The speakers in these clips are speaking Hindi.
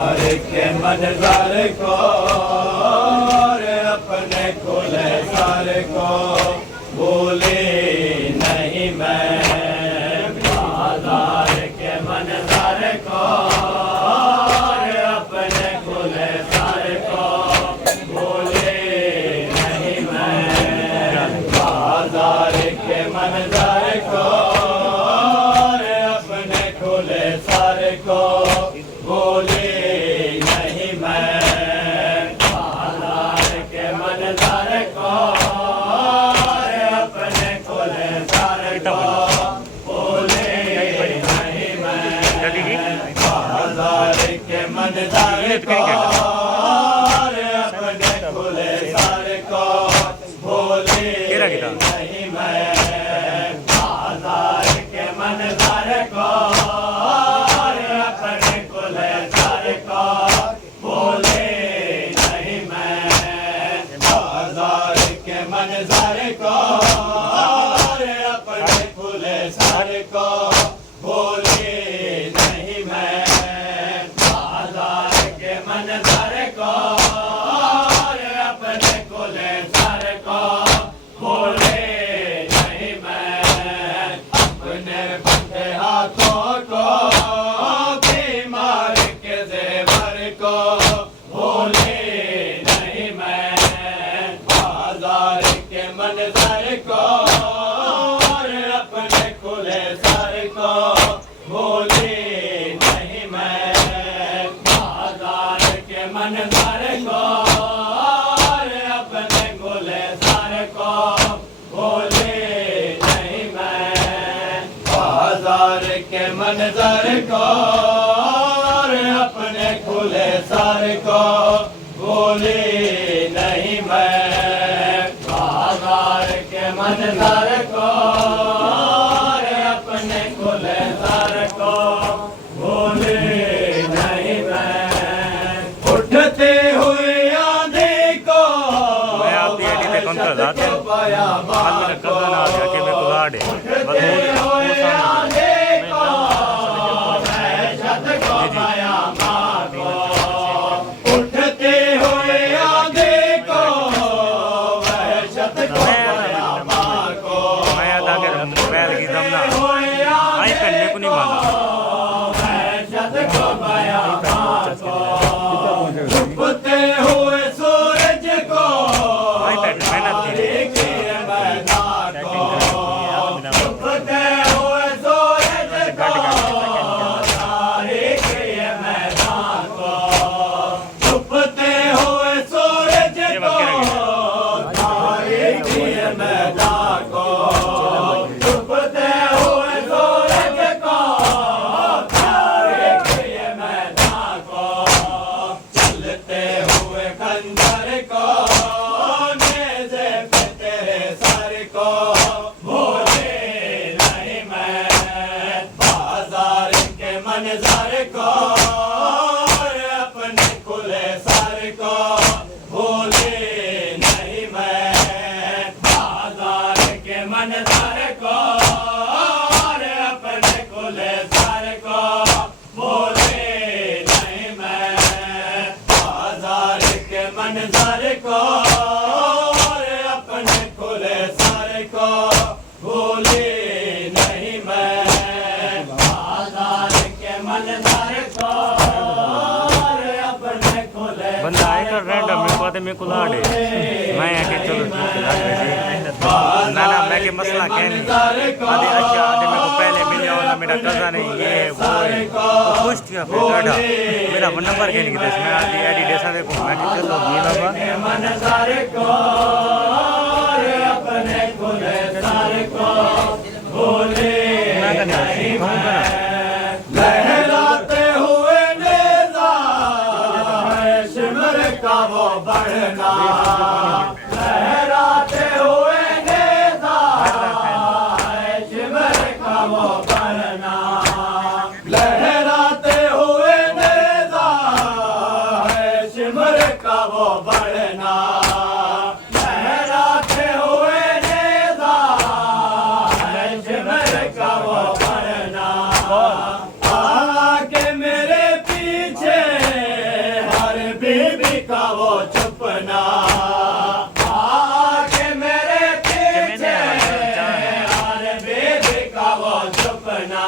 के मनज़र को और अपने खुले सर को भूले नहीं मैं। बाजार के मनज़र को और अपने खुले सर को भूले नहीं मैं। बाजार के मनज़र को और अपने खुले सर को भूले अपने खुले सर को भूले नहीं मैं। बाजार के मनज़र को और अपने खुले सर को भूले नहीं मैं। बाजार के मनज़र को और अपने खुले सर को भूले नहीं मैं। मनज़र को और अपने खुले सर को भूले नहीं मैं। अपने बंधे हाथों को बीमार के ज़ेवर को भूले नहीं मैं। बाजार के मनज़र को और अपने खुले सर को भूले नहीं मैं। मनज़र को और अपने खुले सर को भूले नहीं मैं। बाजार के मनज़र को और अपने खुले सर को भूले नहीं मैं। बाजार के मनज़र को और अपने खुले सर को भूले नहीं मैं। उठते हुए आंधी को उठते हुए आंधी को वहशत को बयां को। उठते हुए आंधी को वहशत को बयां को। वहशत को बयां को। डूबते हुए सूरज को तारीख मैदान को। डूबते हुए सूरज को तारीख मैदान को। डूबते हुए सूरज को तारीख मैदान को। डूबते हुए सूरज को तारीख मैदान को। चलते हुए खंजर को नेज़े पे तेरे सर को भूले नहीं मैं। बाजार के मनज़र को और अपने खुले सर को भूले नहीं मैं। बाजार के मनज़र को और अपने खुले सर को भूले नहीं मैं। बाजार के मनज़र को और अपने खुले सर को भूले नहीं मैं। बाजार के मनज़र को और अपने खुले बंदा आए कर रैंडम मेरे को आते मेरे को लाड़े मैं आके चलो ना ना मैं के मसला क्या नहीं आधे अच्छा आधे मेरे को पहले मिल जाओ ना मेरा कज़न नहीं ये वो है तो खुश थी फिर डाटा मेरा वन नंबर के नहीं किया मैं आधी एडी डेसा देखो मैं चलो मिला मनज़र को और अपने खुले सर को भूले नहीं मैं। लहराते हुए नेज़ा है शिमर का वो बढ़ना। लहराते हुए नेज़ा है शिमर का वो बढ़ना। लहराते हुए नेज़ा है शिमर का वो बढ़ना। लहराते हुए नेज़ा है शिमर का वो बढ़ना। आके मेरे पीछे का वो छुपना आके मेरे पीछे हर बेबी का वो छुपना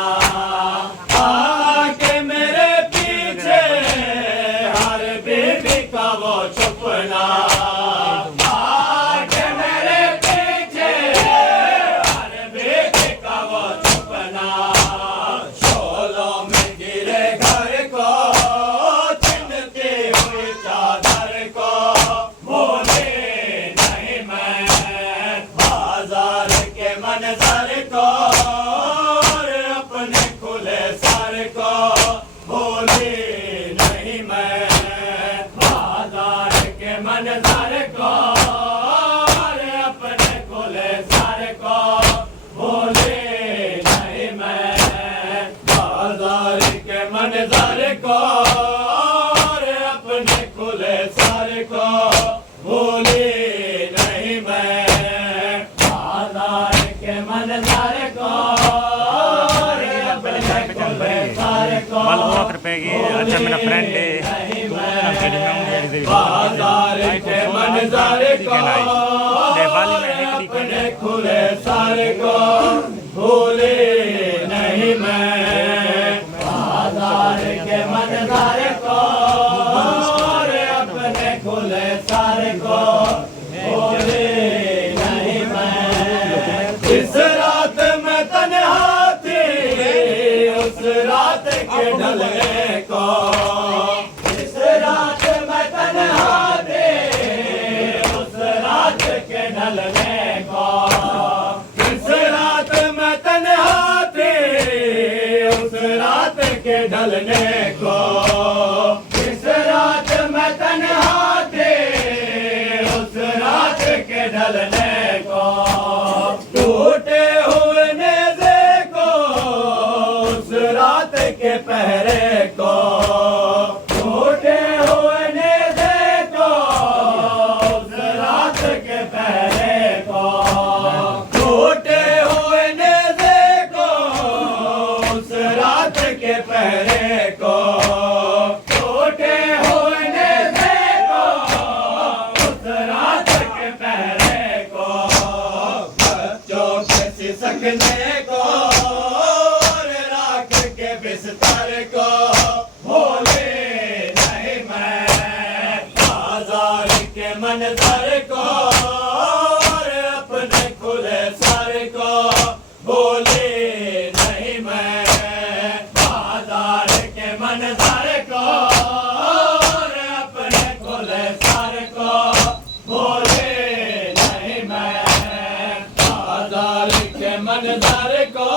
आके मेरे पीछे हर बेबी का वो छुपना आके मेरे पीछे हर बेबी का वो छुपना शोलों में गिरे घर को चिन्हती हुई चादर को बोले नहीं मैं बाजार के मंजर को और अपने खुले सर को बोले नहीं मैं बाजार के मंजर को और अपने खुले सर को बोले नहीं मैं बाजार के मंजर को और अपने खुले सर को बोले नहीं मैं बाजार के मंजर को और अपने खुले सर को मालूम रुपए की अच्छा मेरा फ्रेंड है बाजार के मंजर को देवाली में अपने खुले सर को भूले नहीं मैं बाजार के मंजर को और अपने खुले सर को भूले नहीं मैं इस रात में तन्हा थी उस रात के ढलने को इस रात में तन्हा थी उस रात के ढलने को इस रात में तन्हा थी उस रात के ढलने को इस रात में तन्हा थी उस रात के ढलने को टूटे हुए नेज़े को उस रात के पहरे को टूटे हुए नेज़े को उस रात के पहरे को टूटे हुए नेज़े को उस रात के पहरे को टूटे हुए नेज़े को उस रात के पहरे को बच्चों के सिसकने को और राख के बिस्तर को बोले नहीं मैं बाजार के मंजर को और अपने खुले सर को बोले नहीं मैं बाजार के मंजर को और अपने खुले सर को बोले नहीं मैं बाजार के मंजर को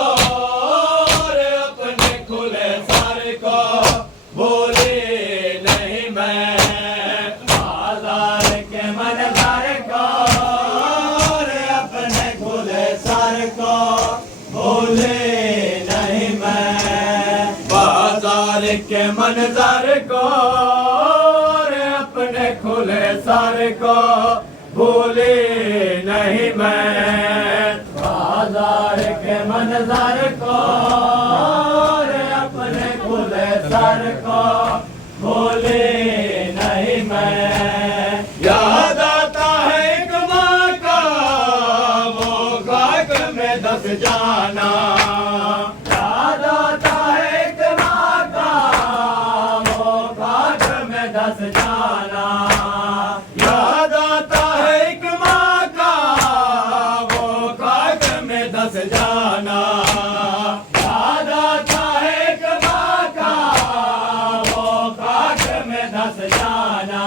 और अपने खुले सर को बोले नहीं मैं बाजार के मंजर को और अपने खुले सर को बोले नहीं मैं बाजार के मंजर को और अपने खुले सर को बोले नहीं मैं बाजार के मंजर को और अपने खुले सर को बोले नहीं मैं याद आता है एक माँ का वो खाक में धस जाना याद आता है एक माँ का वो खाक में धस जाना याद आता है एक माँ का वो खाक में धस जाना याद आता है एक माँ का वो खाक में धस जाना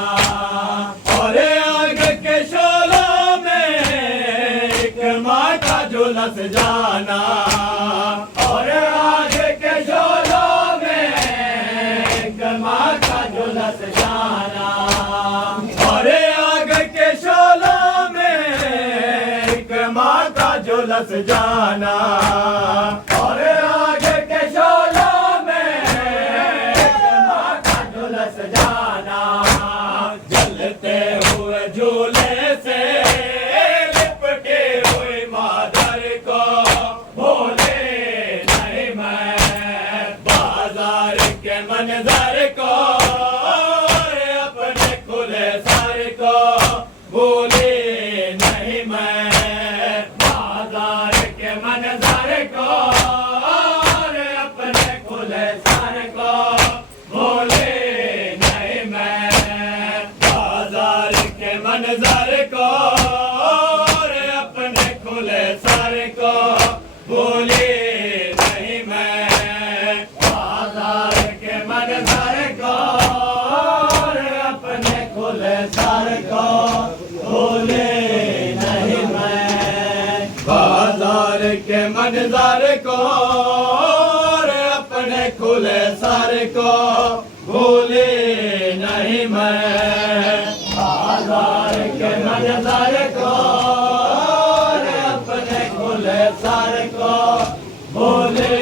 और आग के शोलों में एक माँ का झुलस जाना और आग के शोलों में एक माँ का झुलस जाना और आग के शोलों में एक माँ का झुलस जाना और आग के शोलों में एक माँ का झुलस जाना जलते हुए झूले से लिपटे हुए मादर को बोले नहीं मैं बाजार के मंजर को और अपने खुले मंजर को और अपने खुले सर को भूले नहीं मैं। बाजार के मंजर को और अपने खुले सर को भूले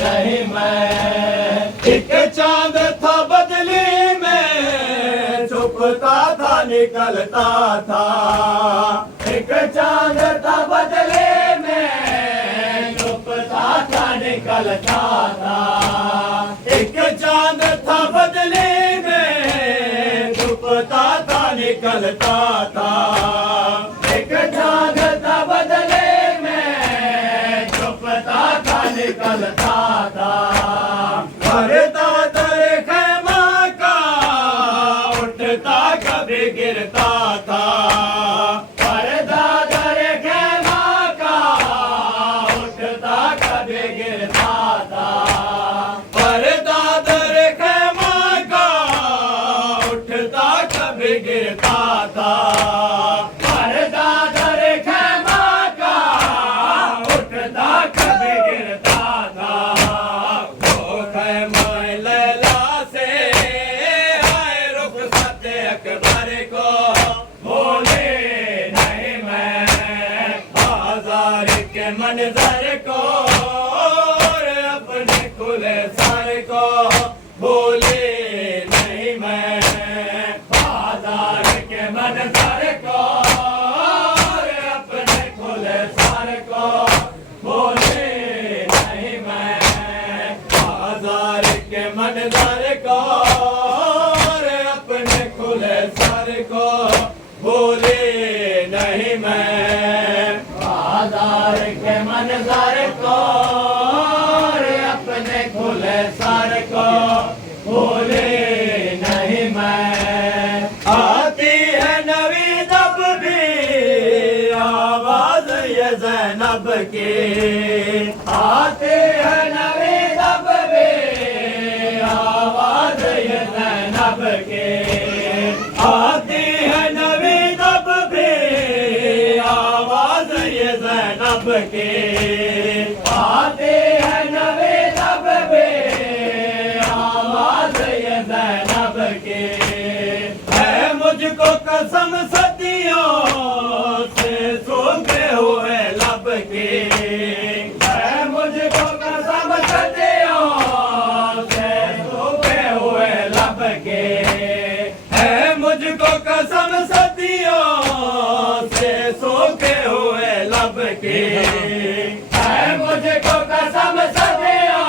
नहीं मैं। एक चांद था बदली में छुपता था निकलता था। एक चांद था बदले में छुपता था निकलता था। एक चांद था बदले में छुपता था निकलता था। एक चांद था बदले में छुपता था निकलता था। करता दर खैमा का उठता कभी गिरता था। करता दर खैमा का उठता कभी गिरता था। करता दर खैमा का उठता कभी गिरता था। करता दर खैमा का उठता कभी गिरता था। वो खैमा लैला से आए रुखसत अकबर को बोले नहीं मैं। बाजार के मंजर को और अपने खुले सर को बोले नहीं मैं। बाजार के मंजर को और अपने खुले सर को बोले नहीं मैं। बाजार के मंजर को और अपने खुले सर को बोले नहीं मैं। बाजार के मंजर को और अपने खुले सर को बोले नहीं मैं। आती है नवी जब भी आवाज ये ज़ैनब की। आती है नवी जब भी आवाज ये ज़ैनब की। आती है नवी जब भी आवाज ये ज़ैनब की। आती है नवी जब भी आवाज ये ज़ैनब की। है मुझको कसम सदियों से सूखे हुए लब की। है मुझको कसम सदियों से सूखे हुए लब के। है मुझको कसम सदियों से सूखे हुए लब के। है मुझको कसम सदियों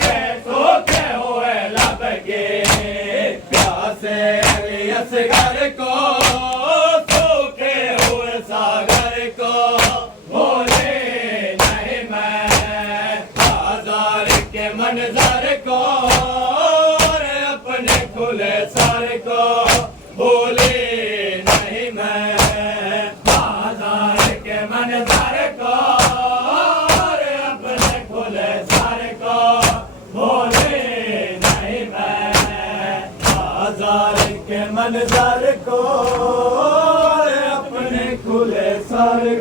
से सूखे हुए लब के। प्यासे अली असगर को सूखे हुए सागर को बोले नहीं मैं। बाजार के मंजर को और अपने खुले सर को बोले नहीं मैं। बाजार के मंजर को और अपने खुले सर को बोले नहीं मैं। बाजार के मंजर को और अपने खुले सर